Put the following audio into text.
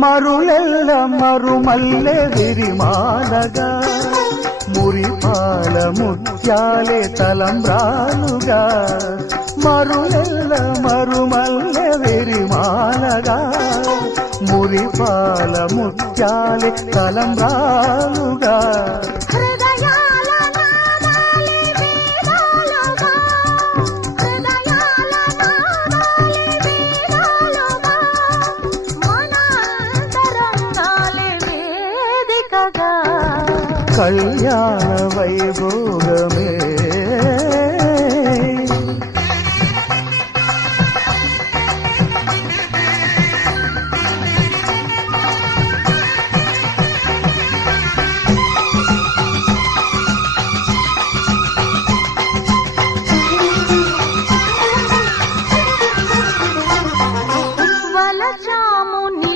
మరులెల్ల మరుమల్లె విరిమాలగా మురిపాల ముత్యాలే తలంబ్రాలుగా మరులెల్ల మరుమల్లె విరిమాలగా మురిపాల ముత్యాలే తలంబ్రాలుగా కళ్యాణ వైభోగమే